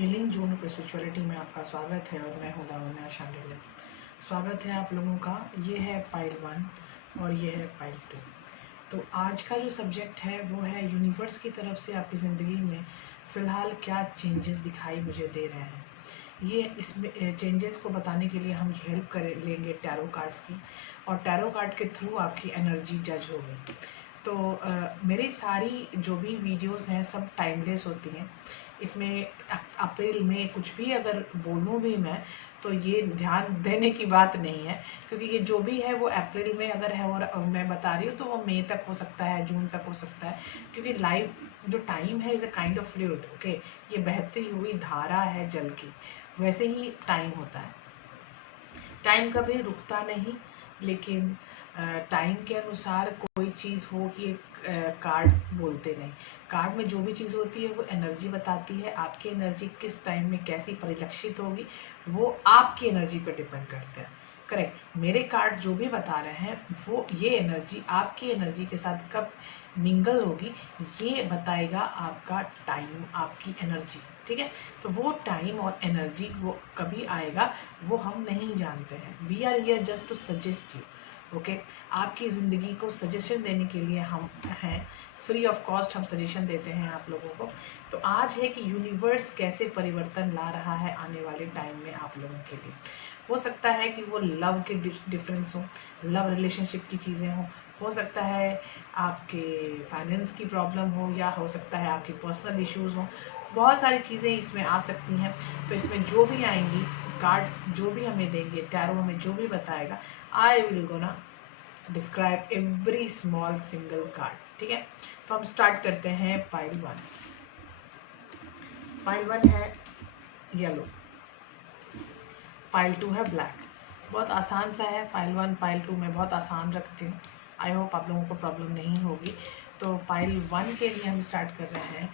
Healing zone spirituality में आपका स्वागत है और मैं हूँ लावण्या शांडिल्य। स्वागत है आप लोगों का। ये है पाइल 1 और ये है पाइल 2। तो आज का जो सब्जेक्ट है वो है यूनिवर्स की तरफ से आपकी ज़िंदगी में फ़िलहाल क्या चेंजेस दिखाई मुझे दे रहे हैं। ये इसमें चेंजेस को बताने के लिए हम हेल्प कर लेंगे टैरो कार्ड्स की, और टैरो कार्ड के थ्रू आपकी एनर्जी जज होगी। तो मेरी सारी जो भी वीडियोस हैं सब टाइमलेस होती हैं। इसमें अप्रैल में कुछ भी अगर बोलूँ भी मैं तो ये ध्यान देने की बात नहीं है, क्योंकि ये जो भी है वो अप्रैल में अगर है और मैं बता रही हूँ तो वो मई तक हो सकता है, जून तक हो सकता है, क्योंकि लाइफ जो टाइम है is a kind of fluid. Okay, ये बहती हुई धारा है जल की, वैसे ही टाइम होता है। टाइम कभी रुकता नहीं, लेकिन टाइम के अनुसार कोई चीज़ हो कि कार्ड बोलते नहीं। कार्ड में जो भी चीज़ होती है वो एनर्जी बताती है। आपकी एनर्जी किस टाइम में कैसी परिलक्षित होगी वो आपकी एनर्जी पे डिपेंड करते हैं। करेक्ट, मेरे कार्ड जो भी बता रहे हैं वो ये एनर्जी आपकी एनर्जी के साथ कब मिंगल होगी ये बताएगा आपका टाइम, आपकी एनर्जी। ठीक है, तो वो टाइम और एनर्जी वो कभी आएगा वो हम नहीं जानते हैं। We are here just to suggest you. Okay, आपकी ज़िंदगी को सजेशन देने के लिए हम हैं। फ्री ऑफ कॉस्ट हम सजेशन देते हैं आप लोगों को। तो आज है कि यूनिवर्स कैसे परिवर्तन ला रहा है आने वाले टाइम में आप लोगों के लिए। हो सकता है कि वो लव के डिफरेंस हो, लव रिलेशनशिप की चीज़ें हो सकता है आपके फाइनेंस की प्रॉब्लम हो, या हो सकता है आपकी पर्सनल इश्यूज़ हो। बहुत सारी चीज़ें इसमें आ सकती हैं। तो इसमें जो भी आएंगी कार्ड्स, जो भी हमें देंगे, टैरो हमें जो भी बताएगा, I will gonna describe every small single card. ठीक है, तो हम स्टार्ट करते हैं पाइल 1। पाइल 1 है येलो, पाइल 2 है ब्लैक। बहुत आसान सा है। पाइल 1 पाइल 2 मैं बहुत आसान रखती हूँ। आई होप आप लोगों को प्रॉब्लम नहीं होगी। तो पाइल 1 के लिए हम स्टार्ट कर रहे हैं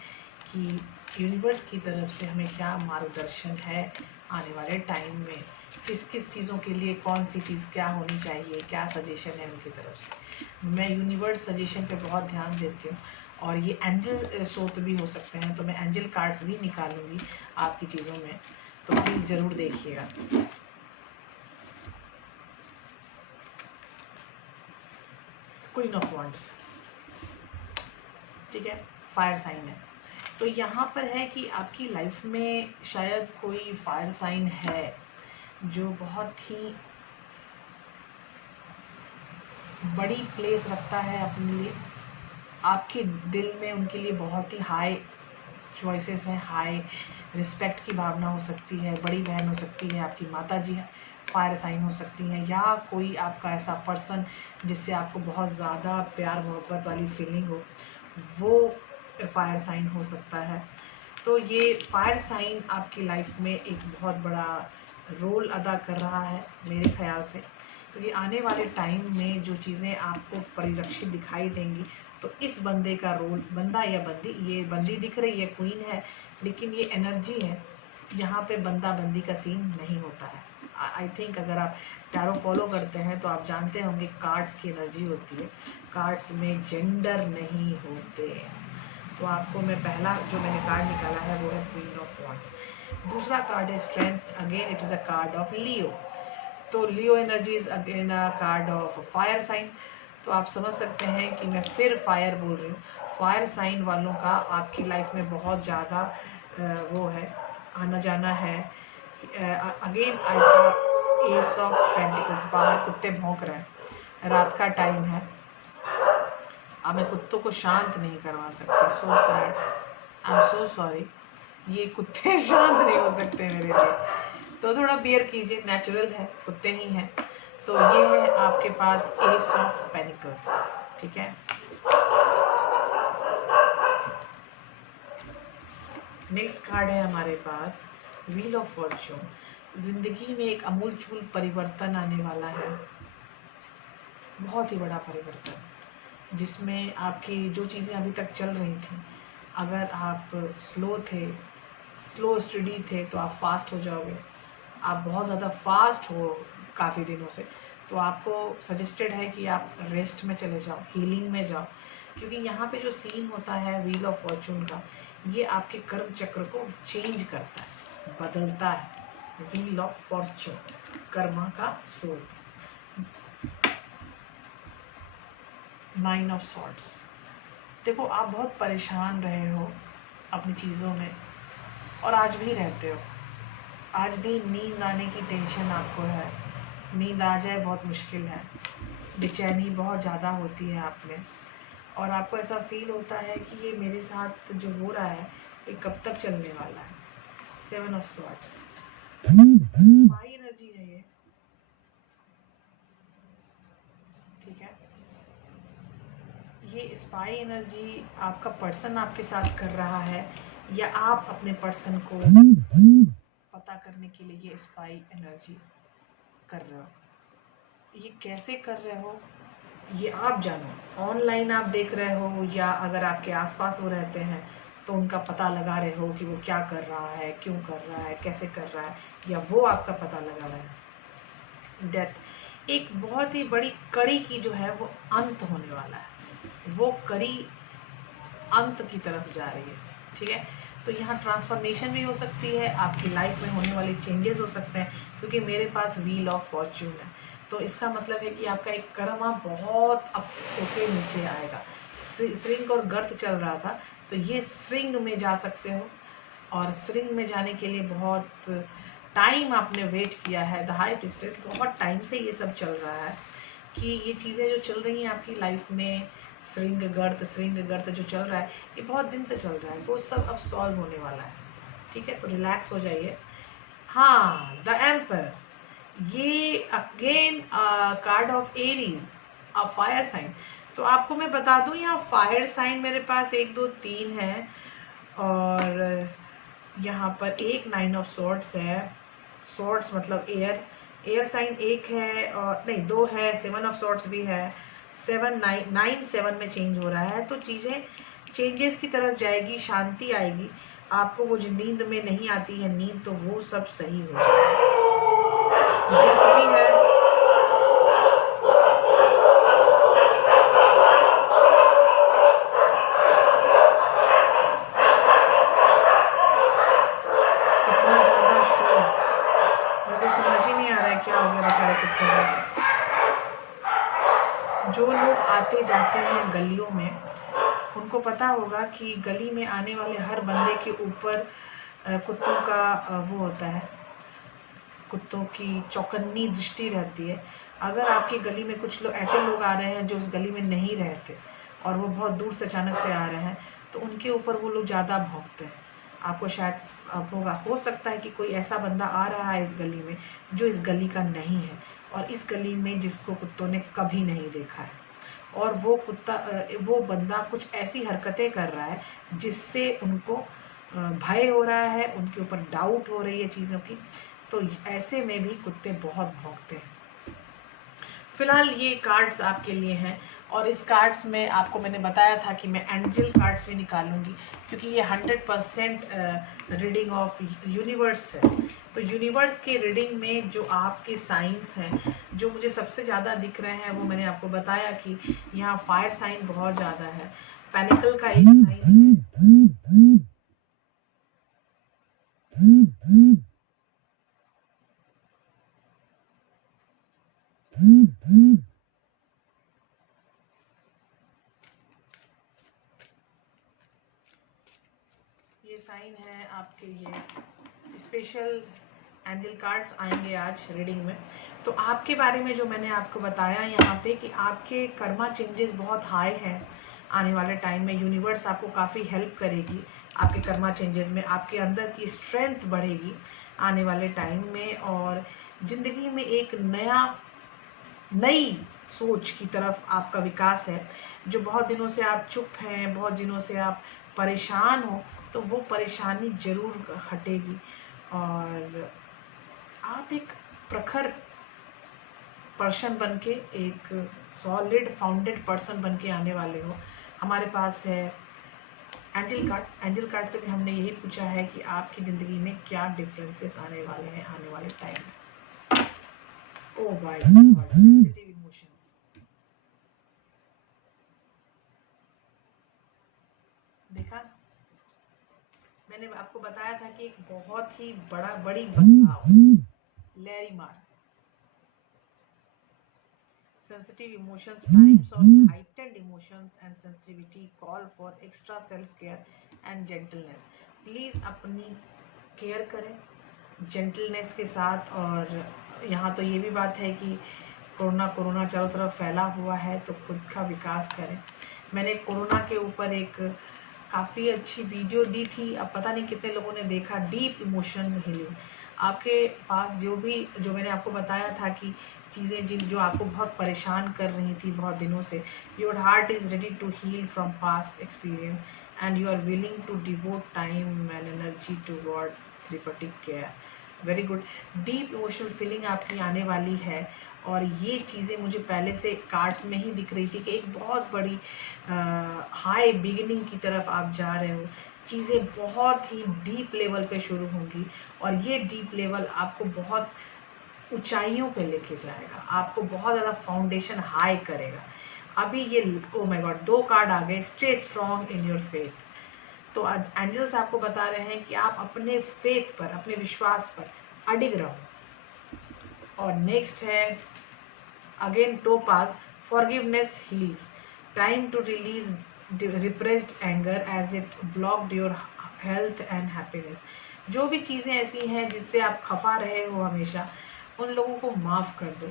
कि यूनिवर्स की तरफ से हमें क्या मार्गदर्शन है आने वाले टाइम में, किस किस चीज़ों के लिए कौन सी चीज़ क्या होनी चाहिए, क्या सजेशन है उनकी तरफ से। मैं यूनिवर्स सजेशन पे बहुत ध्यान देती हूँ, और ये एंजल सोत भी हो सकते हैं, तो मैं एंजल कार्ड्स भी निकालूंगी आपकी चीज़ों में, तो प्लीज़ ज़रूर देखिएगा। क्वीन ऑफ वॉन्ड्स, ठीक है, फायर साइन है। तो यहाँ पर है कि आपकी लाइफ में शायद कोई फायर साइन है जो बहुत ही बड़ी प्लेस रखता है अपने लिए। आपके दिल में उनके लिए बहुत ही हाई चॉइसेस हैं, हाई रिस्पेक्ट की भावना हो सकती है। बड़ी बहन हो सकती है, आपकी माता जी फायर साइन हो सकती हैं, या कोई आपका ऐसा पर्सन जिससे आपको बहुत ज़्यादा प्यार मोहब्बत वाली फीलिंग हो, वो फायर साइन हो सकता है। तो ये फायर साइन आपकी लाइफ में एक बहुत बड़ा रोल अदा कर रहा है मेरे ख्याल से, क्योंकि आने वाले टाइम में जो चीज़ें आपको परिलक्षित दिखाई देंगी, तो इस बंदे का रोल, बंदा या बंदी, ये बंदी दिख रही है, क्वीन है, लेकिन ये एनर्जी है। यहाँ पे बंदा बंदी का सीन नहीं होता है। आई थिंक अगर आप टैरो फॉलो करते हैं तो आप जानते होंगे कार्ड्स की एनर्जी होती है। कार्ड्स में जेंडर नहीं होते। तो आपको मैं पहला जो मैंने कार्ड निकाला है वो है क्वीन ऑफ वॉन्ड्स। दूसरा कार्ड है strength. Again it is a card of Leo. तो Leo energy is again a card of fire sign. तो आप समझ सकते हैं कि मैं फिर फायर बोल रही हूँ। फायर साइन वालों का आपकी लाइफ में बहुत ज़्यादा वो है, आना जाना है। Again I S of pentacles. बाहर कुत्ते भौंक रहे हैं, रात का टाइम है। अब मैं कुत्तों को शांत नहीं करवा सकती। So sad, I am so sorry. ये कुत्ते शांत नहीं हो सकते मेरे लिए, तो थोड़ा बेयर कीजिए, नेचुरल है, कुत्ते ही हैं। तो ये है आपके पास एस ऑफ पेनिकल्स। ठीक है, नेक्स्ट कार्ड है हमारे पास व्हील ऑफ फॉर्च्यून। जिंदगी में एक अमूलचूल परिवर्तन आने वाला है, बहुत ही बड़ा परिवर्तन, जिसमें आपकी जो चीज़ें अभी तक चल रही थी, अगर आप स्लो स्टडी थे तो आप फास्ट हो जाओगे। आप बहुत ज़्यादा फास्ट हो काफ़ी दिनों से, तो आपको सजेस्टेड है कि आप रेस्ट में चले जाओ, हीलिंग में जाओ, क्योंकि यहाँ पे जो सीन होता है व्हील ऑफ फॉर्चून का, ये आपके कर्म चक्र को चेंज करता है। बदलता है, व्हील ऑफ फॉर्च्यून, कर्मा का स्रोत। 9 ऑफ सॉर्ड्स। देखो आप बहुत परेशान रहे हो अपनी चीज़ों में, और आज भी रहते हो। आज भी नींद आने की टेंशन आपको है, नींद आ जाए बहुत मुश्किल है, बेचैनी बहुत ज़्यादा होती है आप में, और आपको ऐसा फील होता है कि ये मेरे साथ जो हो रहा है ये कब तक चलने वाला है। 7 ऑफ सॉर्ड्स, स्पाई एनर्जी है ये, ठीक है। ये स्पाई एनर्जी आपका पर्सन आपके साथ कर रहा है, या आप अपने पर्सन को पता करने के लिए ये स्पाई एनर्जी कर रहे हो। ये कैसे कर रहे हो ये आप जानो। ऑनलाइन आप देख रहे हो, या अगर आपके आसपास वो रहते हैं तो उनका पता लगा रहे हो कि वो क्या कर रहा है, क्यों कर रहा है, कैसे कर रहा है, या वो आपका पता लगा रहा है। डेथ एक बहुत ही बड़ी कड़ी की जो है वो अंत होने वाला है, वो कड़ी अंत की तरफ जा रही है, ठीक है। तो यहाँ ट्रांसफॉर्मेशन भी हो सकती है, आपकी लाइफ में होने वाले चेंजेस हो सकते हैं, क्योंकि मेरे पास व्हील ऑफ फॉर्च्यून है। तो इसका मतलब है कि आपका एक कर्मा बहुत अप होके नीचे आएगा। श्रिंग और गर्त चल रहा था, तो ये श्रिंग में जा सकते हो, और श्रिंग में जाने के लिए बहुत टाइम आपने वेट किया है। द हाई प्रीस्टेस, बहुत टाइम से ये सब चल रहा है कि ये चीज़ें जो चल रही हैं आपकी लाइफ में, श्रिंग गर्त जो चल रहा है ये बहुत दिन से चल रहा है, वो सब अब सॉल्व होने वाला है, ठीक है। तो रिलैक्स हो जाइए। हाँ, द एम्पर, ये again card of Aries, a fire sign. तो आपको मैं बता दूं, यहाँ फायर साइन मेरे पास 1 2 3 है, और यहाँ पर एक 9 ऑफ सॉर्ड्स है। सॉर्ड्स मतलब एयर, एयर साइन एक है, और नहीं 2 है। 7 ऑफ सॉर्ड्स भी है। 7 9 9 7 में चेंज हो रहा है, तो चीज़ें चेंजेस की तरफ जाएगी, शांति आएगी आपको। वो जो नींद में नहीं आती है नींद, तो वो सब सही हो जाएगा। भी है, इतना ज़्यादा शोर, मुझे तो समझ ही नहीं आ रहा है क्या हो गया बेचारे कुत्ते को। जो लोग आते जाते हैं गलियों में, उनको पता होगा कि गली में आने वाले हर बंदे के ऊपर कुत्तों का वो होता है, कुत्तों की चौकन्नी दृष्टि रहती है। अगर आपकी गली में कुछ लोग ऐसे लोग आ रहे हैं जो उस गली में नहीं रहते, और वो बहुत दूर से अचानक से आ रहे हैं, तो उनके ऊपर वो लोग ज़्यादा भौंकते हैं। आपको शायद होगा, हो सकता है कि कोई ऐसा बंदा आ रहा है इस गली में जो इस गली का नहीं है, और इस गली में जिसको कुत्तों ने कभी नहीं देखा है, और वो बंदा कुछ ऐसी हरकतें कर रहा है जिससे उनको भय हो रहा है, उनके ऊपर डाउट हो रही है चीज़ों की। तो ऐसे में भी कुत्ते बहुत भौंकते हैं। फिलहाल ये कार्ड्स आपके लिए हैं, और इस कार्ड्स में आपको मैंने बताया था कि मैं एंजल कार्ड्स भी निकालूंगी, क्योंकि ये 100% रीडिंग ऑफ यूनिवर्स है। तो यूनिवर्स के रीडिंग में जो आपके साइंस हैं, जो मुझे सबसे ज़्यादा दिख रहे हैं, वो मैंने आपको बताया कि यहाँ फायर साइन बहुत ज़्यादा है, पैनिकल का एक साइन है। ये साइन है आपके, ये स्पेशल एंजल कार्ड्स आएंगे आज रीडिंग में। तो आपके बारे में जो मैंने आपको बताया यहाँ पे कि आपके कर्मा चेंजेस बहुत हाई हैं आने वाले टाइम में। यूनिवर्स आपको काफ़ी हेल्प करेगी आपके कर्मा चेंजेस में, आपके अंदर की स्ट्रेंथ बढ़ेगी आने वाले टाइम में, और ज़िंदगी में एक नई सोच की तरफ आपका विकास है। जो बहुत दिनों से आप चुप हैं, बहुत दिनों से आप परेशान हो, तो वो परेशानी जरूर हटेगी, और आप एक प्रखर पर्सन बनके, एक सॉलिड फाउंडेड पर्सन बनके आने वाले हो। हमारे पास है एंजल कार्ड। एंजल कार्ड से भी हमने यही पूछा है कि आपकी ज़िंदगी में क्या डिफरेंसेस आने वाले हैं आने वाले टाइम में। Oh my God, sensitive emotions. देखा, मैंने आपको बताया था कि एक बहुत ही बड़ी बदलाव, लैरीमार, sensitive emotions, times of heightened emotions and sensitivity call for extra self care and gentleness. Please अपनी केयर करें जेंटलनेस के साथ। और यहाँ तो ये भी बात है कि कोरोना चारों तरफ फैला हुआ है, तो खुद का विकास करें। मैंने कोरोना के ऊपर एक काफ़ी अच्छी वीडियो दी थी, अब पता नहीं कितने लोगों ने देखा, डीप इमोशन हीलिंग। आपके पास जो मैंने आपको बताया था कि चीज़ें जो आपको बहुत परेशान कर रही थी बहुत दिनों से, your heart is ready to heal from past experience and you are willing to devote time and energy toward therapeutic care. Very good. Deep emotional feeling आपकी आने वाली है, और ये चीज़ें मुझे पहले से कार्ड्स में ही दिख रही थी कि एक बहुत बड़ी हाई बिगिनिंग की तरफ आप जा रहे हो। चीज़ें बहुत ही डीप लेवल पे शुरू होंगी, और ये डीप लेवल आपको बहुत ऊंचाइयों पे लेके जाएगा, आपको बहुत ज़्यादा फाउंडेशन हाई करेगा। अभी ये ओ माय गॉड 2 कार्ड आ गए, stay strong in your faith. तो एंजल्स आपको बता रहे हैं कि आप अपने फेथ पर, अपने विश्वास पर अडिग रहो। और नेक्स्ट है again topaz, forgiveness heals, time to release repressed anger as it blocked your health and happiness. जो भी चीज़ें ऐसी हैं जिससे आप खफा रहे हो हमेशा, उन लोगों को माफ़ कर दो,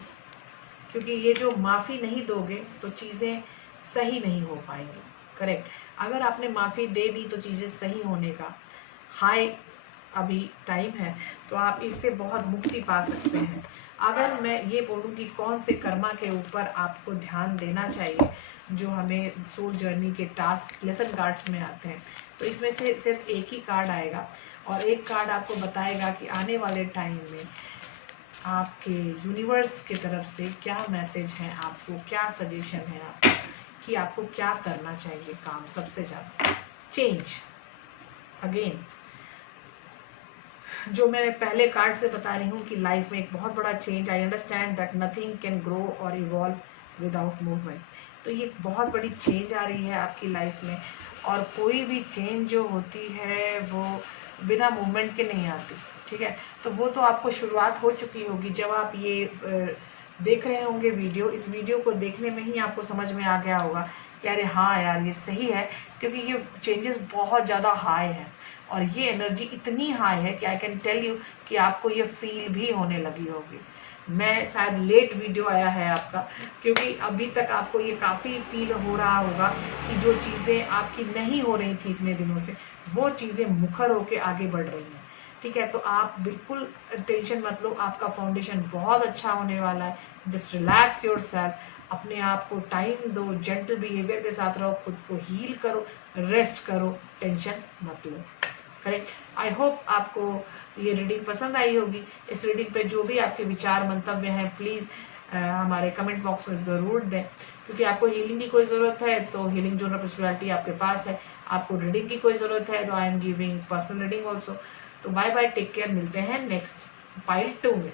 क्योंकि ये जो माफ़ी नहीं दोगे तो चीज़ें सही नहीं हो पाएंगी। करेक्ट। अगर आपने माफ़ी दे दी तो चीज़ें सही होने का हाई अभी टाइम है, तो आप इससे बहुत मुक्ति पा सकते हैं। अगर मैं ये बोलूँ कि कौन से कर्मा के ऊपर आपको ध्यान देना चाहिए जो हमें सोल जर्नी के टास्क लेसन कार्ड्स में आते हैं, तो इसमें से सिर्फ एक ही कार्ड आएगा, और एक कार्ड आपको बताएगा कि आने वाले टाइम में आपके यूनिवर्स की तरफ से क्या मैसेज है, आपको क्या सजेशन है, आपको कि आपको क्या करना चाहिए काम सबसे ज़्यादा। चेंज अगेन, जो मैंने पहले कार्ड से बता रही हूँ कि लाइफ में एक बहुत बड़ा change. I understand that nothing can grow और इवॉल्व विदाउट मूवमेंट। तो ये बहुत बड़ी चेंज आ रही है आपकी लाइफ में, और कोई भी चेंज जो होती है वो बिना मूवमेंट के नहीं आती। ठीक है, तो वो तो आपको शुरुआत हो चुकी होगी जब आप ये देख रहे होंगे वीडियो। इस वीडियो को देखने में ही आपको समझ में आ गया होगा कि अरे हाँ यार ये सही है, क्योंकि ये चेंजेस बहुत ज़्यादा हाई है, और ये एनर्जी इतनी हाई है कि आई कैन टेल यू कि आपको ये फील भी होने लगी होगी। मैं शायद लेट वीडियो आया है आपका, क्योंकि अभी तक आपको ये काफ़ी फील हो रहा होगा कि जो चीज़ें आपकी नहीं हो रही थी इतने दिनों से, वो चीज़ें मुखर होके आगे बढ़ रही हैं। ठीक है, तो आप बिल्कुल टेंशन मत लो, आपका फाउंडेशन बहुत अच्छा होने वाला है। जस्ट रिलैक्स योर सेल्फ, अपने आप को टाइम दो, जेंटल बिहेवियर के साथ रहो, खुद को हील करो, रेस्ट करो, टेंशन मत लो। करेक्ट। आई होप आपको ये रीडिंग पसंद आई होगी। इस रीडिंग पे जो भी आपके विचार मंतव्य हैं प्लीज़ हमारे कमेंट बॉक्स में ज़रूर दें, क्योंकि आपको हीलिंग की कोई ज़रूरत है तो हीलिंग जोनर पर्सनैलिटी आपके पास है। आपको रीडिंग की कोई ज़रूरत है तो I am giving personal reading also. तो बाय बाय, टेक केयर, मिलते हैं नेक्स्ट पाइल 2 में।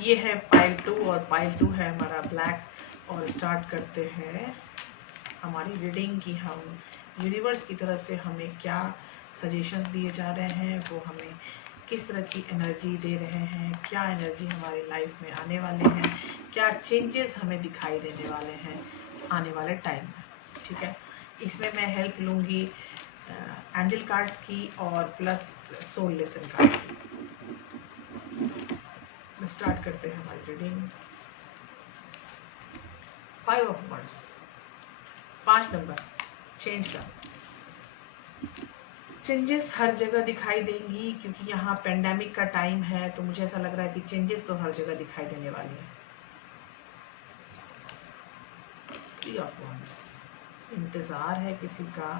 ये है पाइल 2, और पाइल 2 है हमारा ब्लैक। और स्टार्ट करते हैं हमारी रीडिंग की। हम यूनिवर्स की तरफ से हमें क्या सजेशंस दिए जा रहे हैं, वो हमें किस तरह की एनर्जी दे रहे हैं, क्या एनर्जी हमारी लाइफ में आने वाले हैं, क्या चेंजेस हमें दिखाई देने वाले हैं आने वाले टाइम में। ठीक है, इसमें मैं हेल्प लूँगी एंजल कार्ड्स की और प्लस सोल लेसन कार्ड की। स्टार्ट करते हैं हमारी reading. 5 of wands, 5 number, change का। चेंजेस हर जगह दिखाई देंगी, क्योंकि यहाँ पेंडेमिक का टाइम है, तो मुझे ऐसा लग रहा है कि चेंजेस तो हर जगह दिखाई देने वाली है। 3 ऑफ वांड्स, इंतज़ार है किसी का,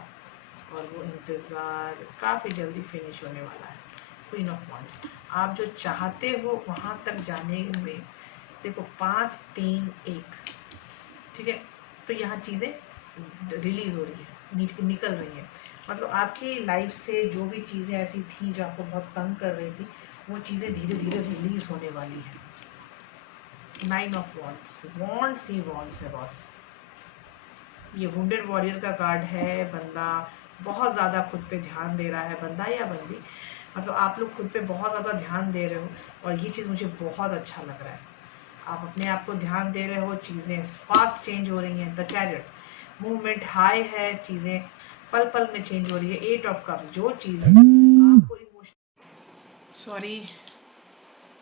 और वो इंतज़ार काफ़ी जल्दी फिनिश होने वाला है। क्वीन ऑफ वांड्स, आप जो चाहते हो वहाँ तक जाने में, देखो 5 3 1। ठीक है, तो यहाँ चीज़ें रिलीज़ हो रही है, निकल रही हैं। मतलब आपकी लाइफ से जो भी चीज़ें ऐसी थी जो आपको बहुत तंग कर रही थी, वो चीज़ें धीरे धीरे रिलीज़ होने वाली हैं। 9 of wands, wands he wands है बॉस। ये वुंडेड वॉरियर का कार्ड है। बंदा बहुत ज़्यादा खुद पे ध्यान दे रहा है, बंदा या बंदी, मतलब आप लोग खुद पे बहुत ज़्यादा ध्यान दे रहे हो और ये चीज़ मुझे बहुत अच्छा लग रहा है। आप अपने आप को ध्यान दे रहे हो, चीज़ें फास्ट चेंज हो रही हैं। द चैरियट, मूवमेंट हाई है, चीज़ें पल पल में चेंज हो रही है। 8 ऑफ कप्स, जो चीज़ें आपको इमोशनल, सॉरी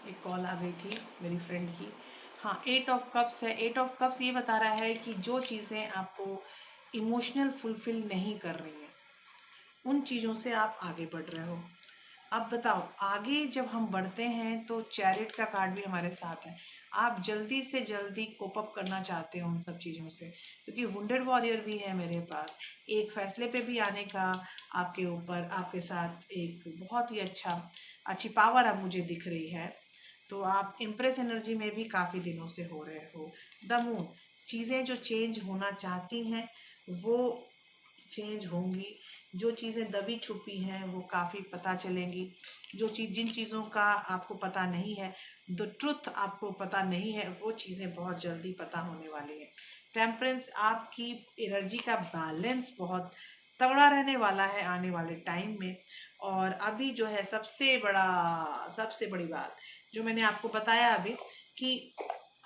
एक कॉल आ गई थी मेरी फ्रेंड की। हाँ, 8 ऑफ कप्स है। 8 ऑफ कप्स ये बता रहा है कि जो चीज़ें आपको इमोशनल फुलफिल नहीं कर रही हैं, उन चीज़ों से आप आगे बढ़ रहे हो। अब बताओ, आगे जब हम बढ़ते हैं तो चैरिट का कार्ड भी हमारे साथ है। आप जल्दी से जल्दी कोप अप करना चाहते हो उन सब चीज़ों से, क्योंकि वुंडेड वॉरियर भी है मेरे पास। एक फैसले पे भी आने का आपके ऊपर, आपके साथ एक बहुत ही अच्छी पावर अब मुझे दिख रही है। तो आप इम्प्रेस एनर्जी में भी काफ़ी दिनों से हो रहे हो। द मून, चीज़ें जो चेंज होना चाहती हैं वो चेंज होंगी। जो चीज़ें दबी छुपी हैं वो काफ़ी पता चलेंगी। जिन चीज़ों का आपको पता नहीं है, द ट्रुथ आपको पता नहीं है, वो चीज़ें बहुत जल्दी पता होने वाली है। टेम्परेंस, आपकी एनर्जी का बैलेंस बहुत तगड़ा रहने वाला है आने वाले टाइम में। और अभी जो है सबसे बड़ी बात जो मैंने आपको बताया अभी, कि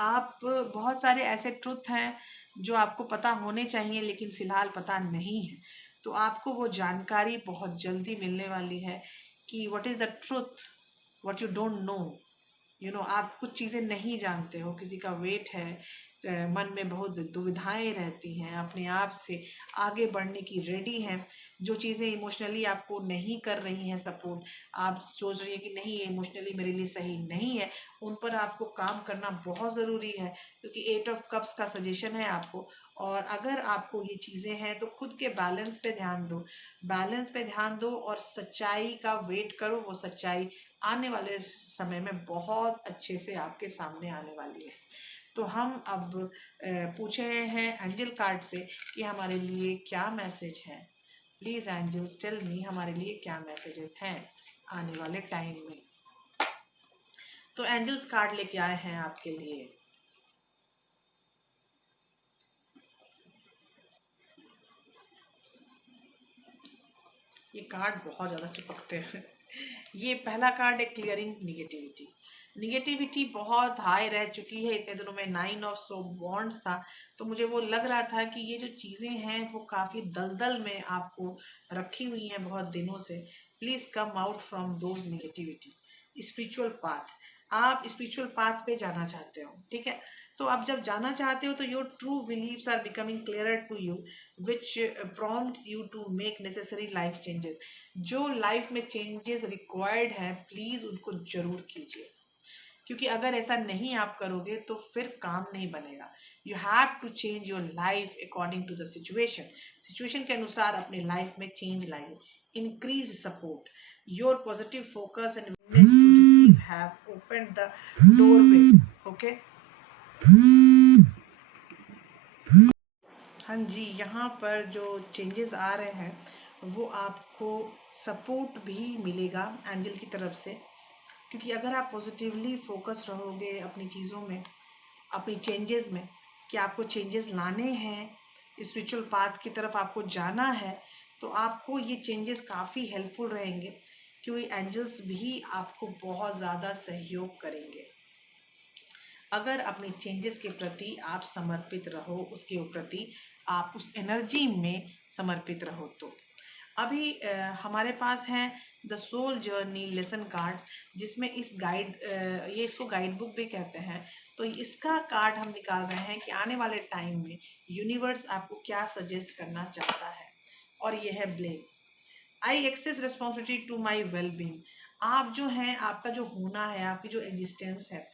आप बहुत सारे ऐसे ट्रुथ हैं जो आपको पता होने चाहिए लेकिन फिलहाल पता नहीं है। तो आपको वो जानकारी बहुत जल्दी मिलने वाली है कि what is the truth, what you don't know. आप कुछ चीज़ें नहीं जानते हो, किसी का वेट है, मन में बहुत दुविधाएं रहती हैं, अपने आप से आगे बढ़ने की रेडी हैं। जो चीज़ें इमोशनली आपको नहीं कर रही हैं सपोर्ट, आप सोच रही है कि नहीं ये इमोशनली मेरे लिए सही नहीं है, उन पर आपको काम करना बहुत ज़रूरी है, क्योंकि 8 ऑफ कप्स का सजेशन है आपको। और अगर आपको ये चीज़ें हैं तो खुद के बैलेंस पे ध्यान दो, बैलेंस पे ध्यान दो और सच्चाई का वेट करो। वो सच्चाई आने वाले समय में बहुत अच्छे से आपके सामने आने वाली है। तो हम अब पूछ रहे हैं एंजल कार्ड से कि हमारे लिए क्या मैसेज है। प्लीज एंजल्स टेल मी हमारे लिए क्या मैसेजेस हैं आने वाले टाइम में। तो एंजल्स कार्ड लेके आए हैं आपके लिए। ये कार्ड बहुत ज़्यादा चिपकते हैं। ये पहला कार्ड है क्लियरिंग निगेटिविटी। निगेटिविटी बहुत हाई रह चुकी है इतने दिनों में। 9 ऑफ सोप वॉन्ड्स था, तो मुझे वो लग रहा था कि ये जो चीज़ें हैं वो काफ़ी दलदल में आपको रखी हुई हैं बहुत दिनों से। Please come out from those negativity. Spiritual path, आप स्पिरिचुअल पाथ पे जाना चाहते हो, ठीक है। तो आप जब जाना चाहते हो तो your true beliefs are becoming clearer to you, which prompts you to make necessary life changes। जो लाइफ में चेंजेस रिक्वायर्ड हैं प्लीज उनको जरूर कीजिए, क्योंकि अगर ऐसा नहीं आप करोगे तो फिर काम नहीं बनेगा। You have to change your life according to the situation. Situation के अनुसार अपने लाइफ में चेंज लाइए। Increase support, your positive focus and willingness to receive have opened the doorway. Okay, हाँ जी, यहाँ पर जो चेंजेस आ रहे हैं वो आपको सपोर्ट भी मिलेगा एंजल की तरफ से, क्योंकि अगर आप पॉजिटिवली फोकस रहोगे अपनी चीज़ों में, अपनी चेंजेस में, कि आपको चेंजेस लाने हैं, स्पिरिचुअल पाथ की तरफ आपको जाना है, तो आपको ये चेंजेस काफ़ी हेल्पफुल रहेंगे, क्योंकि एंजल्स भी आपको बहुत ज़्यादा सहयोग करेंगे अगर अपने चेंजेस के प्रति आप समर्पित रहो, उसके प्रति आप उस एनर्जी में समर्पित रहो। तो अभी हमारे पास है the soul journey lesson card, जिसमें इस गाइड ये इसको गाइड बुक भी कहते हैं। तो इसका कार्ड हम निकाल रहे हैं कि आने वाले टाइम में यूनिवर्स आपको क्या सजेस्ट करना चाहता है। और ये है blame, I access responsibility to my wellbeing. आप जो हैं, आपका जो होना है, आपकी जो एग्जिस्टेंस है,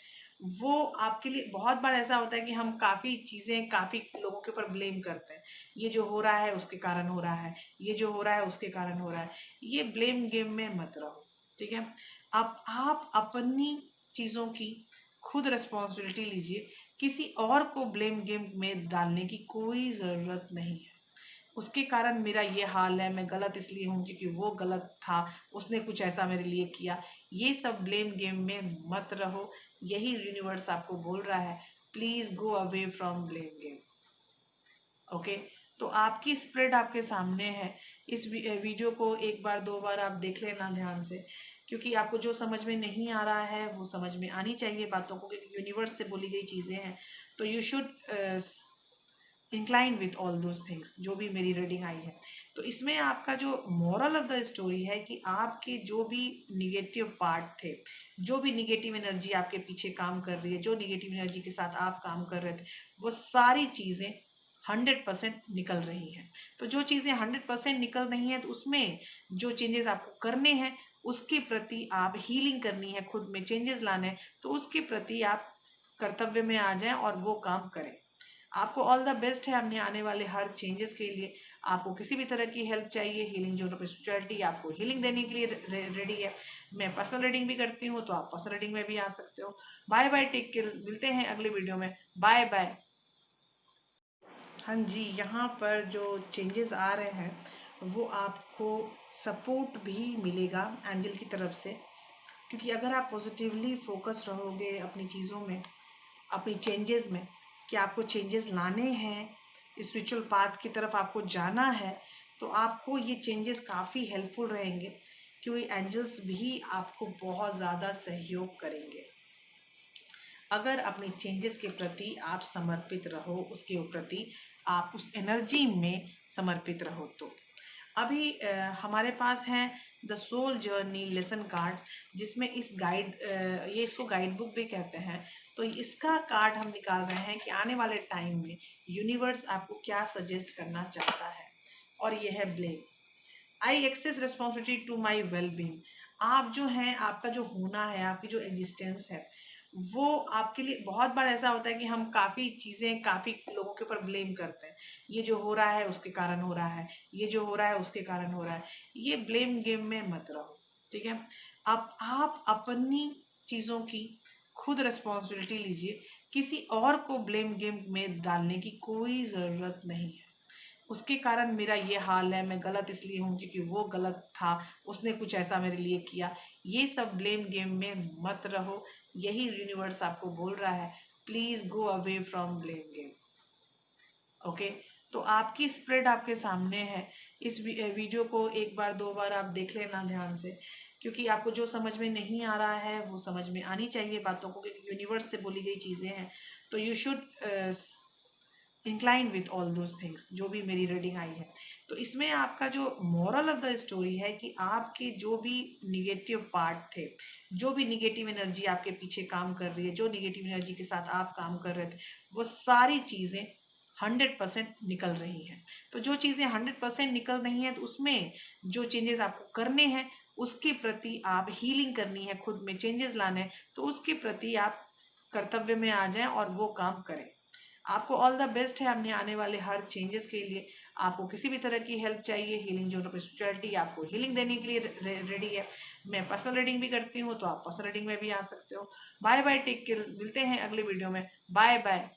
वो आपके लिए बहुत बार ऐसा होता है कि हम काफ़ी चीज़ें काफ़ी लोगों के ऊपर ब्लेम करते हैं। ये जो हो रहा है उसके कारण हो रहा है, ये जो हो रहा है उसके कारण हो रहा है। ये ब्लेम गेम में मत रहो, ठीक है। अब आप अपनी चीज़ों की खुद रिस्पॉन्सिबिलिटी लीजिए, किसी और को ब्लेम गेम में डालने की कोई ज़रूरत नहीं है। उसके कारण मेरा ये हाल है, मैं गलत इसलिए हूँ क्योंकि वो गलत था, उसने कुछ ऐसा मेरे लिए किया। ये सब ब्लेम गेम में मत रहो, यही यूनिवर्स आपको बोल रहा है, please go away from blame game. Okay, तो आपकी स्प्रेड आपके सामने है। इस वीडियो को एक बार दो बार आप देख लेना ध्यान से, क्योंकि आपको जो समझ में नहीं आ रहा है वो समझ में आनी चाहिए बातों को, क्योंकि यूनिवर्स से बोली गई चीजें हैं। तो you should incline with all those things, जो भी मेरी रीडिंग आई है। तो इसमें आपका जो मॉरल ऑफ द स्टोरी है कि आपके जो भी निगेटिव पार्ट थे, जो भी निगेटिव एनर्जी आपके पीछे काम कर रही है, जो निगेटिव एनर्जी के साथ आप काम कर रहे थे, वो सारी चीजें 100% निकल रही हैं। तो जो चीजें 100% निकल रही हैं, तो उसमें जो चेंजेस आपको करने हैं, उसके प्रति आप हीलिंग करनी है, खुद में चेंजेस लाने हैं, तो उसके प्रति आप कर्तव्य में आ जाएं और वो काम करें। आपको ऑल द बेस्ट है अपने आने वाले हर चेंजेस के लिए। आपको किसी भी तरह की हेल्प चाहिए, हीलिंग जोन ऑफ स्पिरिचुअलिटी आपको हीलिंग देने के लिए रेडी है। मैं पर्सनल रीडिंग भी करती हूँ, तो आप पर्सनल रीडिंग में भी आ सकते हो। बाय बाय, टेक केयर, मिलते हैं अगले वीडियो में। Bye bye. हाँ जी, यहाँ पर जो चेंजेस आ रहे हैं वो आपको सपोर्ट भी मिलेगा एंजल की तरफ से, क्योंकि अगर आप पॉजिटिवली फोकस रहोगे अपनी चीज़ों में, अपनी चेंजेस में, कि आपको चेंजेस लाने हैं, स्पिरिचुअल पाथ की तरफ आपको जाना है, तो आपको ये चेंजेस काफ़ी हेल्पफुल रहेंगे, क्योंकि एंजल्स भी आपको बहुत ज़्यादा सहयोग करेंगे अगर अपने चेंजेस के प्रति आप समर्पित रहो, उसके प्रति आप उस एनर्जी में समर्पित रहो। तो अभी हमारे पास है the soul journey lesson card, जिसमें इस गाइड ये इसको गाइड बुक भी कहते हैं। तो इसका कार्ड हम निकाल रहे हैं कि आने वाले टाइम में यूनिवर्स आपको क्या सजेस्ट करना चाहता है, और ये है blame. I access responsibility to my well being. आप जो हैं, आपका जो होना है, आपकी जो एग्जिस्टेंस है, वो आपके लिए बहुत बार ऐसा होता है कि हम काफ़ी चीज़ें काफ़ी लोगों के ऊपर ब्लेम करते हैं। ये जो हो रहा है उसके कारण हो रहा है, ये जो हो रहा है उसके कारण हो रहा है। ये ब्लेम गेम में मत रहो, ठीक है। अब आप अपनी चीज़ों की खुद रिस्पॉन्सिबिलिटी लीजिए, किसी और को ब्लेम गेम में डालने की कोई ज़रूरत नहीं है। उसके कारण मेरा ये हाल है, मैं गलत इसलिए हूँ क्योंकि वो गलत था, उसने कुछ ऐसा मेरे लिए किया। ये सब ब्लेम गेम में मत रहो, यही यूनिवर्स आपको बोल रहा है, please go away from blame game. Okay, तो आपकी स्प्रेड आपके सामने है। इस वीडियो को एक बार दो बार आप देख लेना ध्यान से, क्योंकि आपको जो समझ में नहीं आ रहा है वो समझ में आनी चाहिए बातों को, क्योंकि यूनिवर्स से बोली गई चीजें हैं। तो you should incline with all those things, जो भी मेरी रीडिंग आई है। तो इसमें आपका जो मॉरल ऑफ द स्टोरी है कि आपके जो भी निगेटिव पार्ट थे, जो भी निगेटिव एनर्जी आपके पीछे काम कर रही है, जो निगेटिव एनर्जी के साथ आप काम कर रहे थे, वो सारी चीजें 100% निकल रही हैं। तो जो चीजें 100% निकल रही हैं, तो उसमें जो चेंजेस आपको करने हैं, उसके प्रति आप हीलिंग करनी है, खुद में चेंजेस लाने हैं, तो उसके प्रति आप कर्तव्य में आ जाएं और वो काम करें। आपको ऑल द बेस्ट है अपने आने वाले हर चेंजेस के लिए। आपको किसी भी तरह की हेल्प चाहिए, हीलिंग जोन ऑफ स्पिरिचुअलिटी आपको हीलिंग देने के लिए रेडी है। मैं पर्सनल रीडिंग भी करती हूँ, तो आप पर्सनल रीडिंग में भी आ सकते हो। बाय बाय, टेक केयर, मिलते हैं अगले वीडियो में। Bye bye.